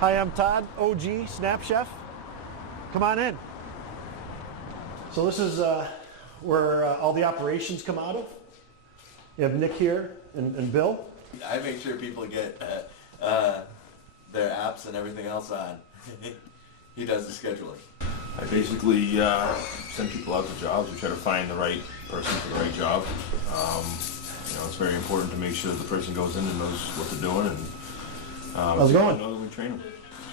Hi, I'm Todd, OG Snapchef. Come on in. So this is where all the operations come out of. You have Nick here and Bill. I make sure people get their apps and everything else on. He does the scheduling. I basically send people out to jobs. We try to find the right person for the right job. It's very important to make sure the person goes in and knows what they're doing. And how's it going? We train them.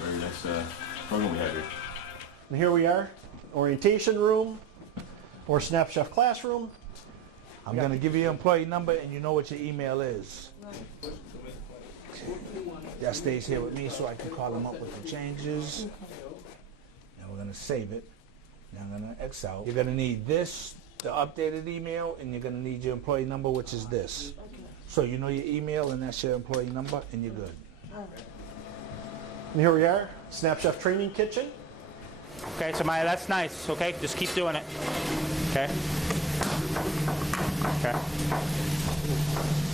Very nice program we have here. And here we are, orientation room or Snapchef classroom. I'm going to give you your employee number and you know what your email is. That stays here with me so I can call them up with the changes. And we're going to save it. Now I'm going to X out. You're going to need this, the updated email, and you're going to need your employee number, which is this. So you know your email and that's your employee number and you're good. And here we are, Snapchef training kitchen. Okay, so Maya, that's nice, okay? Just keep doing it. Okay. Okay.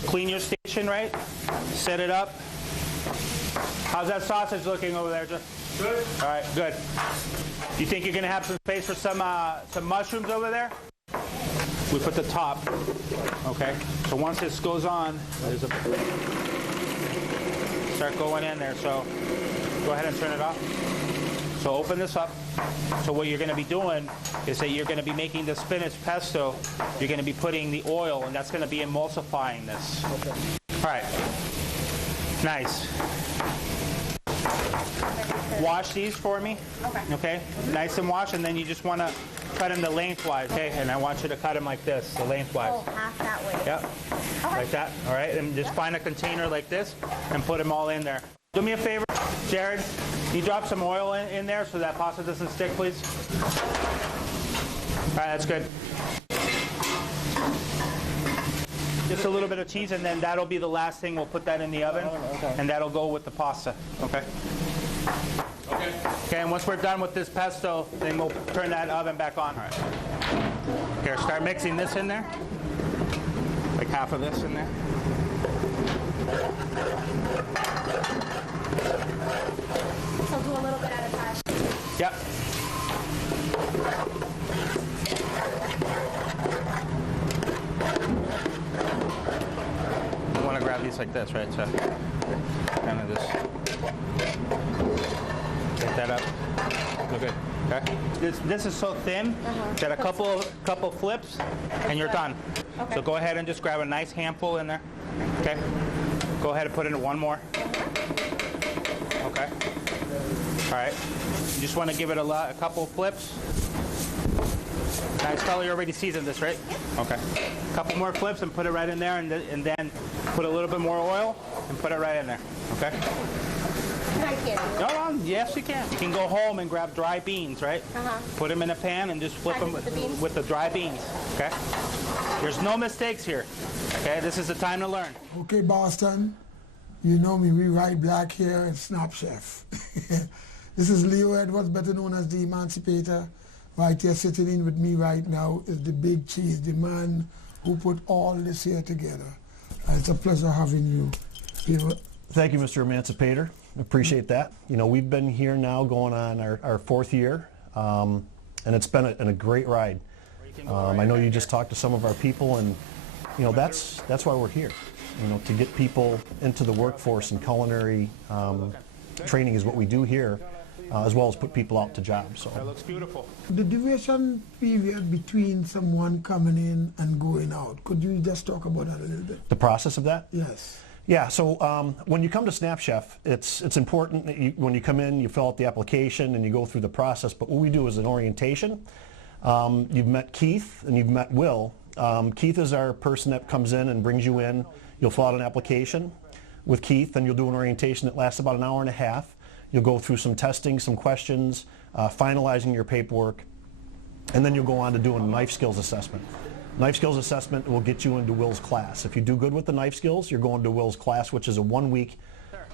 Clean your station, right? Set it up. How's that sausage looking over there? Just good. All right, good. You think you're gonna have some space for some mushrooms over there? We put the top. Okay. So once this goes on, there's a start going in there. So go ahead and turn it off. So open this up. So what you're going to be doing is that you're going to be making the spinach pesto. You're going to be putting the oil, and that's going to be emulsifying this. Okay. All right. Nice. Wash these for me. Okay. Nice and wash, and then you just want to cut them the lengthwise. Okay. And I want you to cut them like this, the lengthwise. Oh, half that way. Yep. Okay. Like that. All right. And just find a container like this and put them all in there. Do me a favor, Jared. You drop some oil in there so that pasta doesn't stick, please. All right, that's good. Just a little bit of cheese, and then that'll be the last thing. We'll put that in the oven, and that'll go with the pasta. Okay? Okay. Okay, and once we're done with this pesto, then we'll turn that oven back on. All right. Here, start mixing this in there. Like half of this in there. So do a little bit at a time. Yep. You want to grab these like this, right? So kind of just get that up. Look good. Okay. This is so thin that a couple flips and you're done. Okay. So go ahead and just grab a nice handful in there. Okay. Go ahead and put in one more. Okay. All right. You just want to give it a couple flips. Nice color. You already seasoned this, right? Okay. A couple more flips and put it right in there, and then put a little bit more oil and put it right in there. Okay. I can't. No, yes, you can. You can go home and grab dry beans, right? Put them in a pan and just flip them with the dry beans. Okay. There's no mistakes here. Okay. This is the time to learn. Okay, Boston. You know me, we write black here at Snapchef. This is Leo Edwards, better known as the Emancipator. Right here sitting in with me right now is the big cheese, the man who put all this here together. It's a pleasure having you here. Thank you, Mr. Emancipator. Appreciate that. You know, we've been here now going on our fourth year, and it's been a great ride. I know you just talked to some of our people, and you know that's why we're here. You know, to get people into the workforce, and culinary training is what we do here, as well as put people out to jobs. So that looks beautiful. The duration period between someone coming in and going out, could you just talk about that a little bit? The process of that? Yes. Yeah, so when you come to Snapchef, it's important that when you come in, you fill out the application and you go through the process, but what we do is an orientation. You've met Keith and you've met Will. Keith is our person that comes in and brings you in. You'll fill out an application with Keith, and you'll do an orientation that lasts about an hour and a half. You'll go through some testing, some questions, finalizing your paperwork, and then you'll go on to doing a knife skills assessment. Knife skills assessment will get you into Will's class. If you do good with the knife skills, you're going to Will's class, which is a 1-week,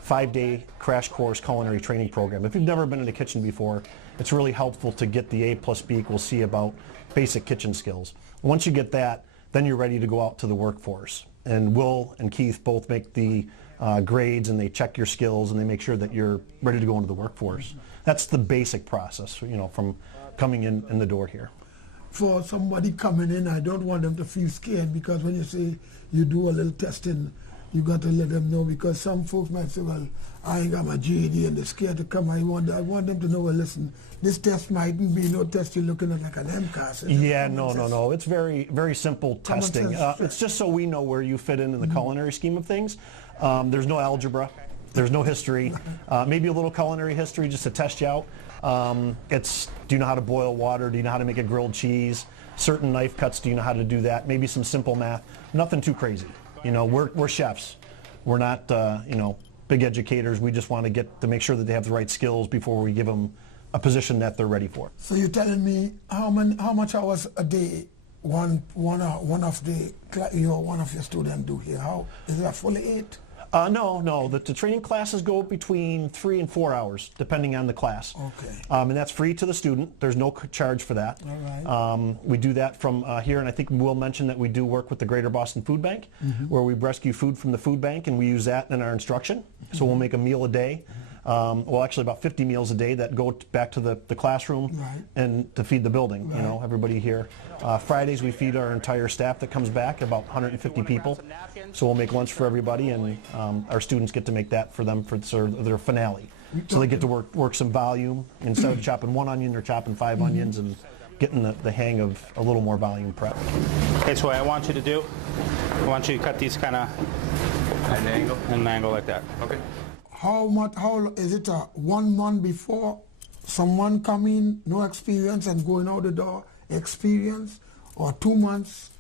5-day crash course culinary training program. If you've never been in the kitchen before, it's really helpful to get the A+B=C about basic kitchen skills. Once you get that, then you're ready to go out to the workforce. and Will and Keith both make the grades, and they check your skills, and they make sure that you're ready to go into the workforce. That's the basic process, you know, from coming in the door here. For somebody coming in, I don't want them to feel scared, because when you say you do a little testing, you got to let them know, because some folks might say, well, I ain't got my GED and they're scared to come. I want them to know, well, listen, this test mightn't be no test you're looking at like an MCAS. Yeah, no. It's very simple testing. It's just so we know where you fit in the culinary scheme of things. There's no algebra. There's no history. Maybe a little culinary history just to test you out. It's, do you know how to boil water? Do you know how to make a grilled cheese? Certain knife cuts, do you know how to do that? Maybe some simple math. Nothing too crazy. You know, we're chefs. We're not, you know, big educators. We just want to get to make sure that they have the right skills before we give them a position that they're ready for. So you're telling me how much hours a day one of your students do here? How is that, fully 8? No. The training classes go between 3 and 4 hours, depending on the class. Okay. And that's free to the student. There's no charge for that. All right. We do that from here, and I think we'll mention that we do work with the Greater Boston Food Bank, where we rescue food from the food bank, and we use that in our instruction. So we'll make a meal a day. Well, actually about 50 meals a day that go back to the classroom and to feed the building, you know, everybody here. Fridays we feed our entire staff that comes back, about 150 people. So we'll make lunch for everybody, and our students get to make that for them for their finale. So they get to work some volume. Instead of chopping 1 onion, they're chopping 5 onions, and getting the hang of a little more volume prep. Okay, so what I want you to do, I want you to cut these kind of At an angle like that. Okay. How is it 1 month before someone come in, no experience, and going out the door, experience, or 2 months?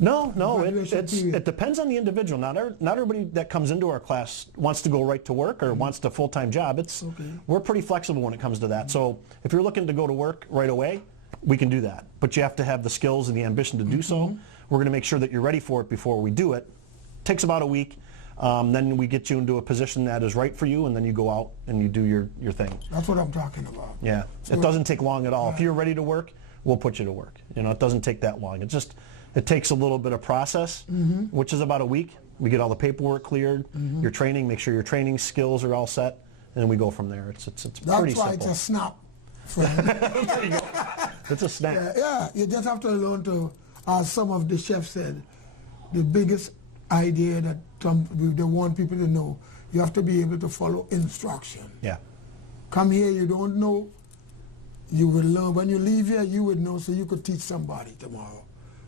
No, it depends on the individual. Not everybody that comes into our class wants to go right to work or wants a full-time job. We're pretty flexible when it comes to that. So if you're looking to go to work right away, we can do that. But you have to have the skills and the ambition to do so. We're going to make sure that you're ready for it before we do it. Takes about a week. Then we get you into a position that is right for you, and then you go out and you do your thing. That's what I'm talking about. Yeah, it doesn't take long at all. If you're ready to work, we'll put you to work. You know, it doesn't take that long. It takes a little bit of process, which is about a week. We get all the paperwork cleared, your training, make sure your training skills are all set, and then we go from there. It's pretty simple. That's why it's a snap. There you go. It's a snap. Yeah, you just have to learn to, as some of the chefs said, the biggest idea that they want people to know, you have to be able to follow instruction. Yeah. Come here, you don't know, you will learn. When you leave here, you would know, so you could teach somebody tomorrow.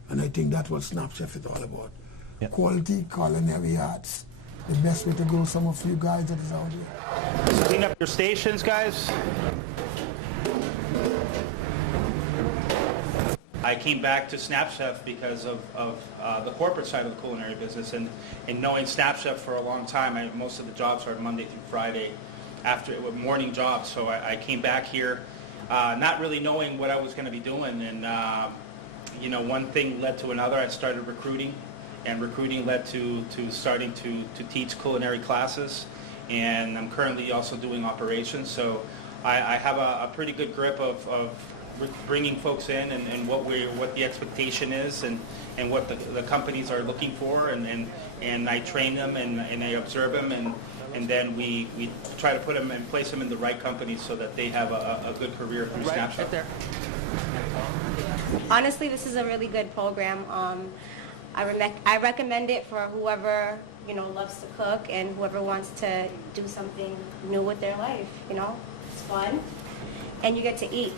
And I think that's what Snapchef is all about. Yep. Quality culinary arts. The best way to go, some of you guys that is out here. Clean up your stations, guys. I came back to Snapchef because of the corporate side of the culinary business, and knowing Snapchef for a long time, most of the jobs are Monday through Friday, morning jobs. So I came back here, not really knowing what I was going to be doing, and you know, one thing led to another. I started recruiting, and recruiting led to starting to teach culinary classes, and I'm currently also doing operations. So I have a pretty good grip of bringing folks in and what the expectation is and what the companies are looking for, and I train them and I observe them, and then we try to put them and place them in the right companies so that they have a good career through Snapchat. Right there. Honestly, this is a really good program. I recommend it for whoever, you know, loves to cook and whoever wants to do something new with their life. You know, it's fun, and you get to eat.